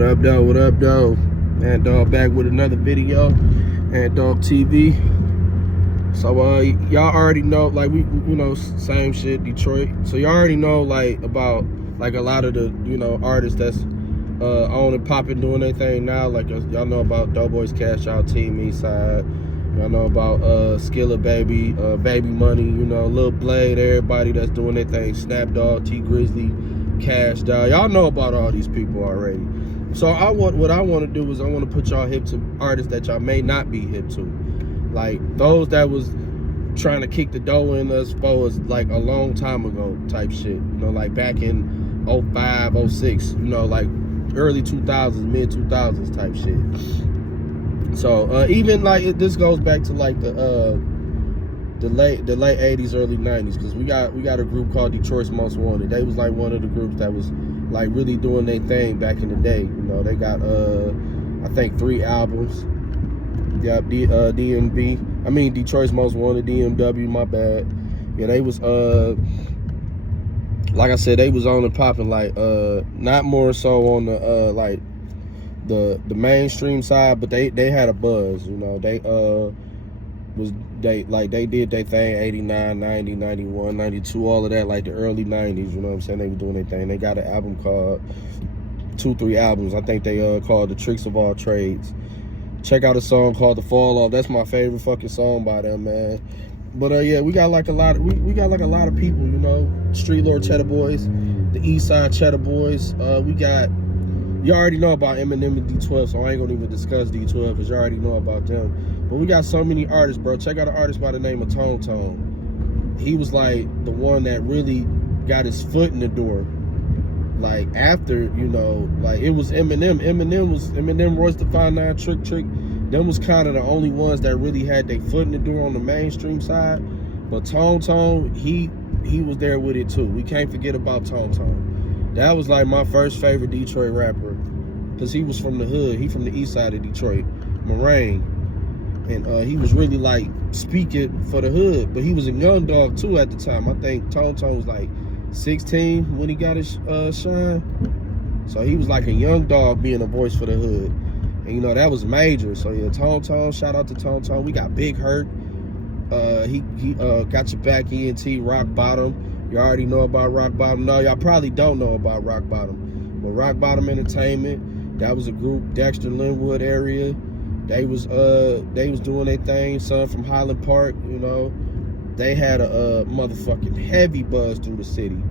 What up, though? What up, though? And Dog back with another video. And Dog TV. So y'all already know, like, we same shit, Detroit. So y'all already know, like, about like a lot of the artists that's on and popping, doing their thing now. Like, y'all know about Doughboys Cash Out, Team Eastside. Y'all know about Skilla Baby, Baby Money, Lil Blade, everybody that's doing their thing. Snap Dog, T Grizzly, Cash Doll. Y'all know about all these people already. So what I want to do is I want to put y'all hip to artists that y'all may not be hip to. Like those that was trying to kick the dough in us was like a long time ago type shit. Like back in 05, 06, like early 2000s, mid 2000s type shit. So even like this goes back to like the late 80s, early 90s, because we got a group called Detroit's Most Wanted. They was like one of the groups that was like really doing their thing back in the day. They got I think 3 albums. Yeah, DMB. I mean Detroit's Most Wanted, DMW. My bad. Yeah, they was like I said, they was on and popping, like not more so on the like the mainstream side, but they had a buzz. They did their thing 89, 90, 91, 92, all of that, like the early 90s, you know what I'm saying? They were doing their thing. They got an album called 2-3 albums. I think they called The Tricks of All Trades. Check out a song called The Fall Off. That's my favorite fucking song by them, man. But yeah, we got like a lot of people, Street Lord Cheddar Boys, the East Side Cheddar Boys. We got, you already know about Eminem and D12, so I ain't gonna even discuss D12 because you already know about them. But we got so many artists, bro. Check out an artist by the name of Tone Tone. He was like the one that really got his foot in the door. Like after, like it was Eminem, Royce da 5'9", Trick. Them was kind of the only ones that really had their foot in the door on the mainstream side. But Tone Tone, he was there with it too. We can't forget about Tone Tone. That was like my first favorite Detroit rapper, because he was from the hood. He from the east side of Detroit, Moraine. And he was really like speaking for the hood. But he was a young dog too at the time. I think Tone Tone was like 16 when he got his shine. So he was like a young dog being a voice for the hood. And that was major. So yeah, Tone Tone, shout out to Tone Tone. We got Big Hurt. He got your back, ENT, Rock Bottom. You already know about Rock Bottom. No, y'all probably don't know about Rock Bottom. But Rock Bottom Entertainment, that was a group, Dexter, Linwood area. They was doing their thing. Son from Highland Park, they had a motherfucking heavy buzz through the city.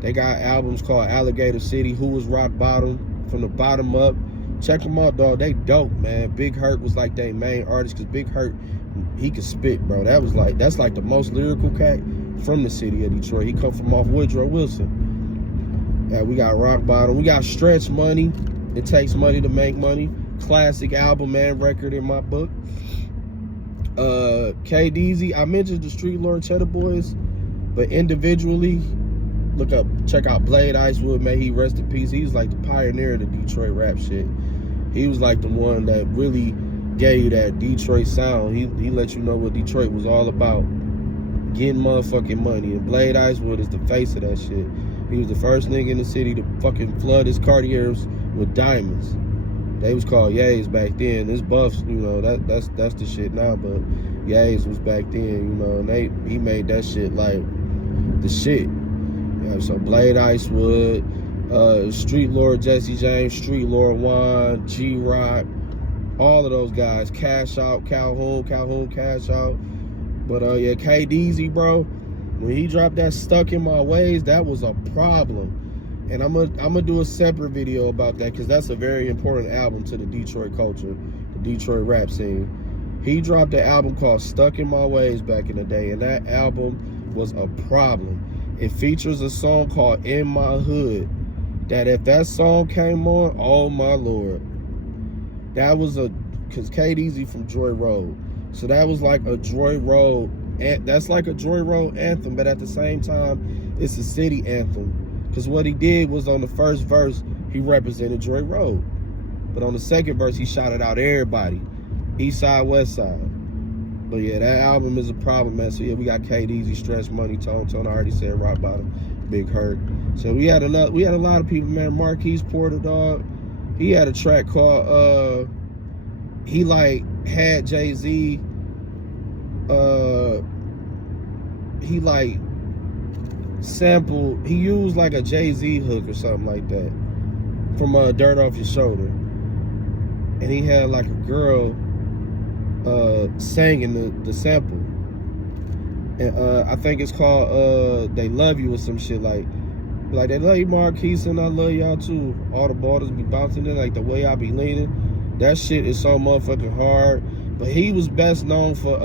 They got albums called Alligator City, Who Was Rock Bottom, From the Bottom Up. Check them out, dog. They dope, man. Big Hurt was like their main artist, because Big Hurt, he could spit, bro. That's like the most lyrical cat from the city of Detroit. He come from off Woodrow Wilson. Yeah, we got Rock Bottom. We got Stretch Money. It Takes Money to Make Money. Classic album and record in my book. KDZ, I mentioned the Street Lord Cheddar Boys, but individually, check out Blade Icewood, may he rest in peace. He was like the pioneer of the Detroit rap shit. He was like the one that really gave you that Detroit sound. He let you know what Detroit was all about, getting motherfucking money. And Blade Icewood is the face of that shit. He was the first nigga in the city to fucking flood his Cartiers with diamonds. They was called Yays back then. This Buffs, that's the shit now, but Yays was back then, and he made that shit like the shit. So Blade Icewood, Street Lord Jesse James, Street Lord Juan, G-Rock, all of those guys. Cash Out, Calhoun Cash Out. But yeah, KDZ, bro, when he dropped that Stuck in My Ways, that was a problem. And I'm gonna do a separate video about that, because that's a very important album to the Detroit culture, the Detroit rap scene. He dropped an album called Stuck in My Ways back in the day, and that album was a problem. It features a song called In My Hood, that if that song came on, oh my Lord. That was because KDZ from Joy Road. So that was like a Joy Road, that's like a Joy Road anthem, but at the same time, it's a city anthem. Because what he did was, on the first verse, he represented Joy Road. But on the second verse, he shouted out everybody. East Side, West Side. But yeah, that album is a problem, man. So yeah, we got KDZ, Stretch Money, Tone Tone. I already said Rock Bottom, Big Hurt. So we had a lot of people, man. Marquise Porter, dog. He had a track called he like had Jay-Z he like sampled, he used like a Jay-Z hook or something like that from Dirt Off Your Shoulder. And he had like a girl singing the sample. And I think it's called They Love You or some shit like they love you, Marquise, and I love y'all too. All the borders be bouncing in, like the way I be leaning. That shit is so motherfucking hard. But he was best known for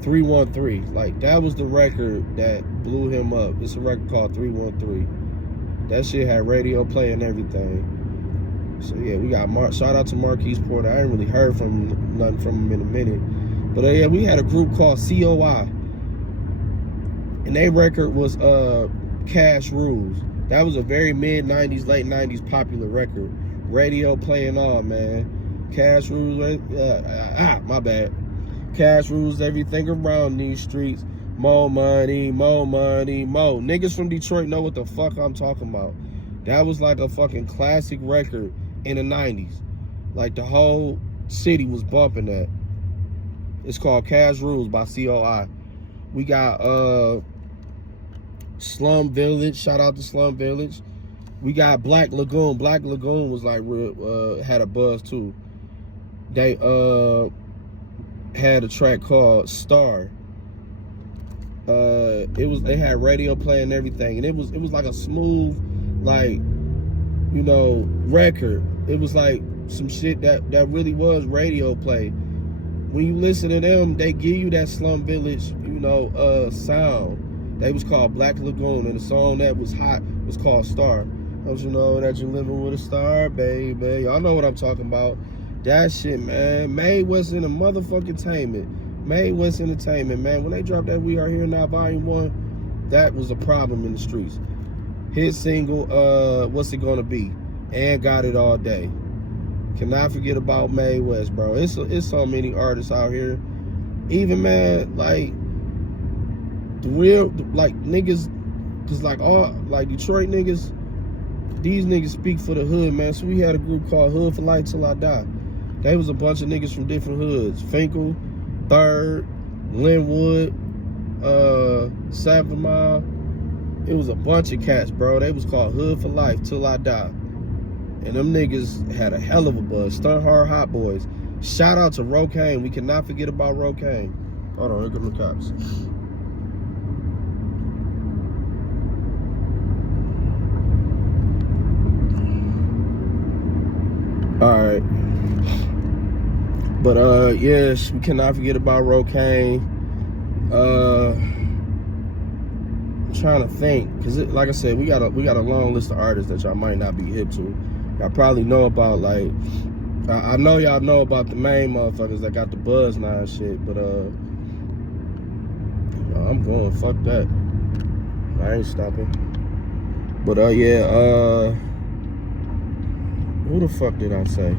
313. Like that was the record that blew him up. It's a record called 313. That shit had radio play and everything. So yeah, we got shout out to Marquise Porter. I ain't really heard from nothing from him in a minute. But yeah, we had a group called COI. And their record was Cash Rules. That was a very mid-90s, late 90s popular record. Radio playing all, man. Cash Rules, my bad. Cash rules everything around these streets. More money, more money, more. Niggas from Detroit know what the fuck I'm talking about. That was like a fucking classic record in the 90s. Like the whole city was bumping that. It's called Cash Rules by COI. We got Slum Village. Shout out to Slum Village. We got Black Lagoon. Black Lagoon was like had a buzz too. They had a track called Star. They had radio playing and everything, and it was like a smooth, like, you know, record. It was like some shit that really was radio play. When you listen to them, they give you that Slum Village, you know, sound. They was called Black Lagoon, and the song that was hot was called Star. Don't you know that you're living with a star, baby? Y'all know what I'm talking about. That shit, man. Mae West in the motherfucking entertainment. Mae West Entertainment, man. When they dropped that We Are Here Now Volume 1, that was a problem in the streets. His single, What's It Gonna Be? And Got It All Day. Cannot forget about Mae West, bro. It's so many artists out here. Even, man, like, the real, like, niggas, cause like all, like Detroit niggas, these niggas speak for the hood, man. So we had a group called Hood for Life Till I Die. They was a bunch of niggas from different hoods. Finkel, Third, Linwood, 7 Mile. It was a bunch of cats, bro. They was called Hood for Life Till I Die. And them niggas had a hell of a buzz. Stunt Hard Hot Boys. Shout out to Rocaine. We cannot forget about Rocaine. Hold on, here come the cops. Alright. But yes, we cannot forget about Rocaine. I'm trying to think, because like I said, we got a long list of artists that y'all might not be hip to. Y'all probably know about, like, I know y'all know about the main motherfuckers that got the buzz now and shit, but I'm going, fuck that. I ain't stopping. But yeah, who the fuck did I say?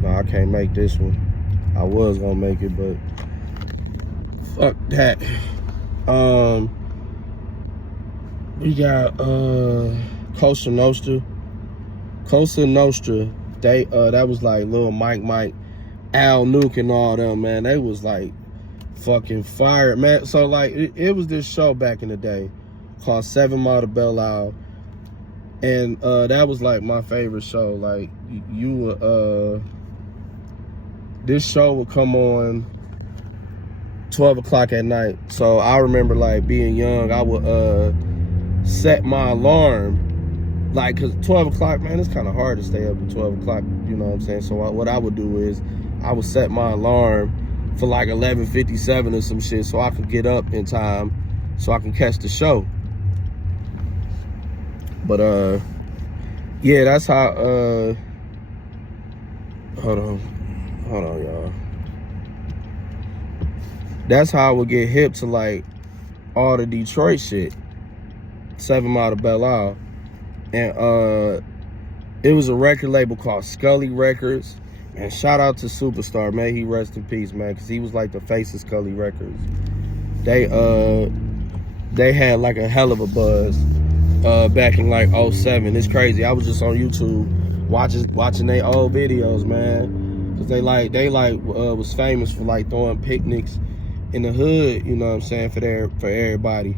No, I can't make this one. I was gonna make it, but fuck that. We got Cosa Nostra. Cosa Nostra, they that was like Lil Mike, Al Nuke and all them, man. They was like fucking fire, man. So like it was this show back in the day called 7 Mile to Belle Isle. And that was like my favorite show. Like this show would come on 12 o'clock at night. So I remember like being young, I would set my alarm. Like, cause 12 o'clock, man, it's kind of hard to stay up at 12 o'clock, you know what I'm saying? So what I would do is I would set my alarm for like 11:57 or some shit so I could get up in time so I can catch the show. But yeah, that's how hold on y'all. That's how I would get hip to like all the Detroit shit. 7 Mile to Belle Isle. And it was a record label called Scully Records. And shout out to Superstar, may he rest in peace, man, because he was like the face of Scully Records. They had like a hell of a buzz. back in like '07. It's crazy. I was just on YouTube watching their old videos, man, because they was famous for like throwing picnics in the hood, you know what I'm saying, for everybody.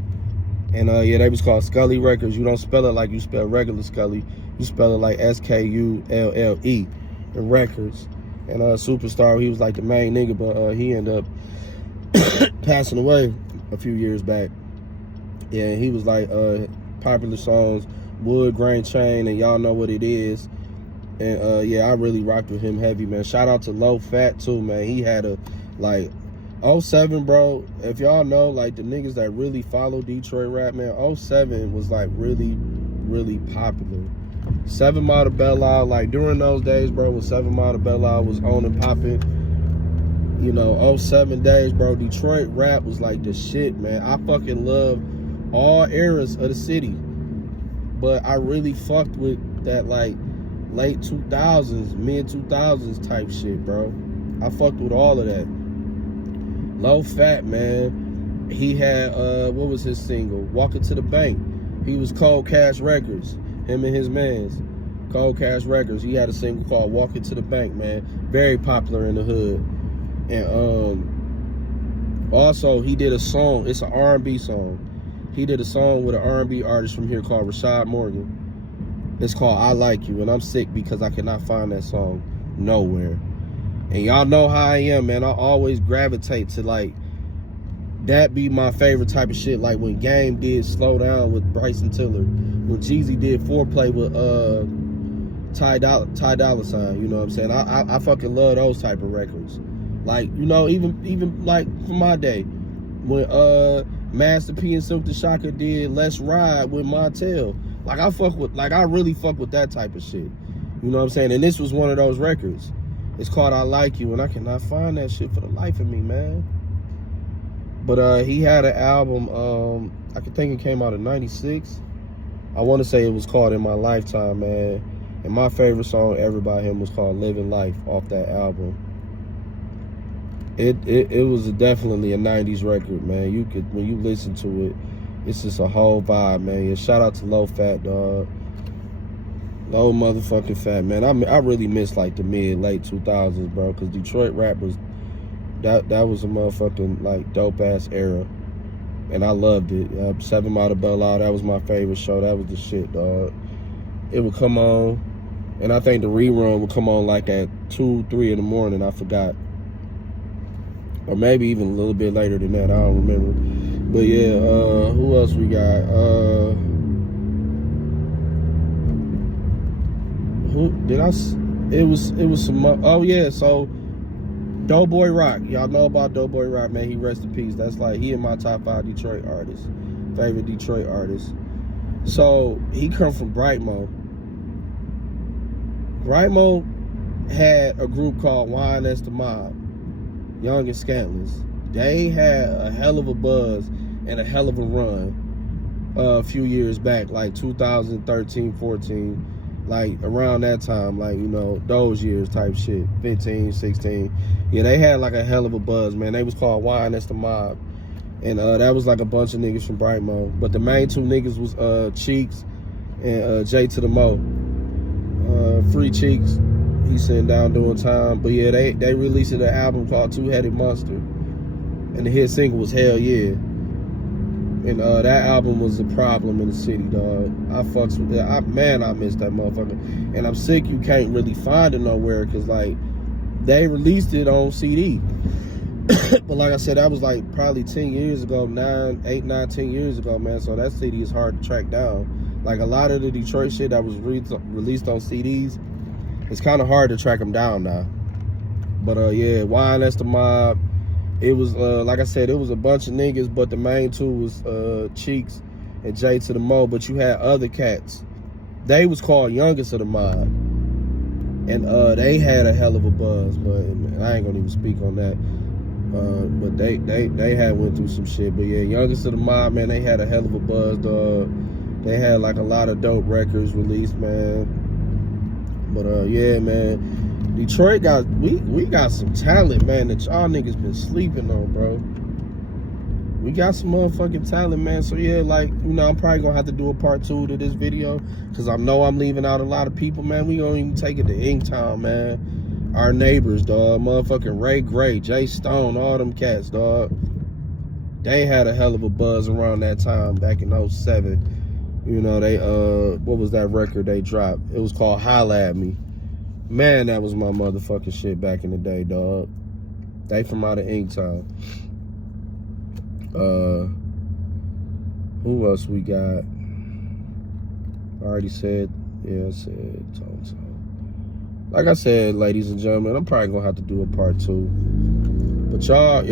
And yeah, they was called Scully Records. You don't spell it like you spell regular Scully. You spell it like SKULLE in Records. And Superstar, he was like the main nigga, but he ended up passing away a few years back. Yeah, he was like popular songs, Wood Grain Chain, and y'all know what it is. And yeah, I really rocked with him heavy, man. Shout out to Low Fat too, man. He had a like 07, bro. If y'all know, like the niggas that really follow Detroit rap, man, 07 was like really, really popular. 7 Mile to Belle Isle, like during those days, bro, when 7 Mile to Belle Isle was on and popping, you know, 07 days, bro, Detroit rap was like the shit, man. I fucking love all eras of the city, but I really fucked with that like late 2000s, mid 2000s type shit, bro. I fucked with all of that. Low Fat, man, he had what was his single? Walking to the Bank. He was Cold Cash Records, him and his mans. Cold Cash Records. He had a single called Walking to the Bank, man. Very popular in the hood. And also he did a song, it's an R&B song. He did a song with an R&B artist from here called Rashad Morgan. It's called I Like You, and I'm sick because I cannot find that song nowhere. And y'all know how I am, man. I always gravitate to like, that be my favorite type of shit. Like when Game did Slow Down with Bryson Tiller. When Jeezy did Foreplay with Ty Dolla $ign, you know what I'm saying? I fucking love those type of records. Like, you know, even like from my day, when Master P and Silk the Shocker did Let's Ride with Montel. Like I really fuck with that type of shit. You know what I'm saying? And this was one of those records. It's called I Like You, and I cannot find that shit for the life of me, man. But he had an album, I can think it came out in '96. I want to say it was called In My Lifetime, man. And my favorite song ever by him was called Living Life off that album. It was definitely a 90s record, man. You could, when you listen to it, it's just a whole vibe, man. Yeah, shout out to Low Fat, dog. Low motherfucking Fat, man. I really miss like the late 2000s, bro, because Detroit rap was, that was a motherfucking like dope ass era. And I loved it. 7 Mile to Belle Isle, that was my favorite show. That was the shit, dog. It would come on, and I think the rerun would come on like at 2, 3 in the morning. I forgot. Or maybe even a little bit later than that. I don't remember. But yeah, who else we got? Who did I? It was some. Oh yeah, so Doughboy Rock. Y'all know about Doughboy Rock, man. He rest in peace. That's like, he in my top 5 Detroit artists, favorite Detroit artists. So he come from Brightmo. Brightmo had a group called YNS the Mob, Young and Scantless. They had a hell of a buzz and a hell of a run a few years back, like 2013, 14, like around that time, like, you know, those years type shit, 15, 16. Yeah, they had like a hell of a buzz, man. They was called YNS the Mob. And that was like a bunch of niggas from Brightmo. But the main 2 niggas was Cheeks and J to the Mo. Free Cheeks, he's sitting down doing time. But yeah, they released an album called Two Headed Monster. And the hit single was Hell Yeah. And that album was a problem in the city, dog. I fucks with that. I miss that motherfucker. And I'm sick you can't really find it nowhere, because like, they released it on CD. But like I said, that was like probably 10 years ago, 8, 9, 10 years ago, man. So that CD is hard to track down. Like a lot of the Detroit shit that was released on CDs, it's kind of hard to track them down now. But yeah, YNS the Mob. It was, like I said, it was a bunch of niggas, but the main 2 was Cheeks and J to the Mo. But you had other cats. They was called Youngest of the Mob. And they had a hell of a buzz, but I ain't gonna even speak on that. But they had went through some shit. But yeah, Youngest of the Mob, man, they had a hell of a buzz, dog. They had like a lot of dope records released, man. But yeah, man, Detroit got, we got some talent, man, that y'all niggas been sleeping on, bro. we got some motherfucking talent, man. So yeah, like, you know, I'm probably gonna have to do a part 2 to this video, because I know I'm leaving out a lot of people, man. We gonna even take it to Inktown, man. Our neighbors, dog. Motherfucking Ray Gray, Jay Stone, all them cats, dog. They had a hell of a buzz around that time back in 07. You know, they what was that record they dropped? It was called Holla at Me. Man, that was my motherfucking shit back in the day, dog. They from out of Inktown. Who else we got? I already said, yeah, I said Tone. Like I said, ladies and gentlemen, I'm probably gonna have to do a part 2. But y'all,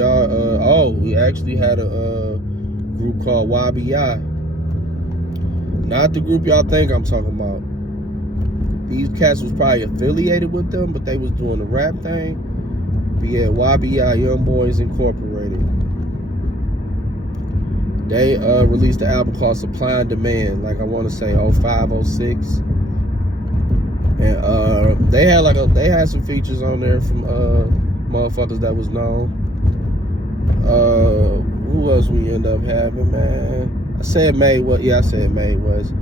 oh, we actually had a group called YBI. Not the group y'all think I'm talking about. These cats was probably affiliated with them, but they was doing the rap thing. But yeah, YBI, Young Boys Incorporated. They released an album called Supply and Demand, like I want to say 05, 06. And they had some features on there from motherfuckers that was known. Who else we end up having, man? I said May was. Yeah, I said May was.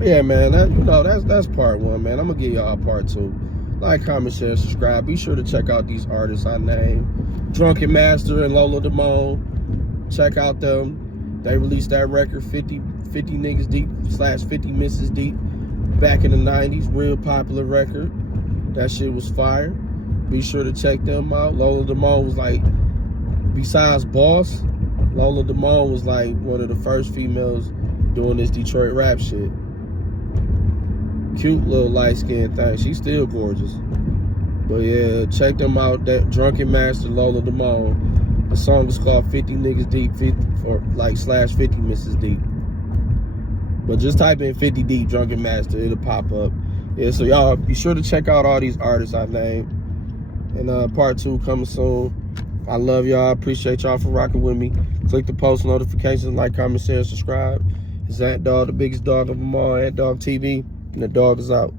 Yeah, man. That's part 1, man. I'm gonna give y'all part 2. Like, comment, share, subscribe. Be sure to check out these artists I named: Drunken Master and Lola Damone. Check out them. They released that record 50 Niggas Deep / 50 Misses Deep back in the 90s. Real popular record. That shit was fire. Be sure to check them out. Lola Damone was like, besides Boss, Lola Damone was like one of the first females doing this Detroit rap shit. Cute little light-skinned thing. She's still gorgeous. But yeah, check them out. That Drunken Master, Lola Damone. The song is called 50 Niggas Deep, / 50 Misses Deep. But just type in 50 Deep Drunken Master, it'll pop up. Yeah, so y'all be sure to check out all these artists I named. And part 2 coming soon. I love y'all. Appreciate y'all for rocking with me. Click the post notifications, like, comment, share, subscribe. It's Ant Dog, the biggest dog of them all, Ant Dog TV. And the dog is out.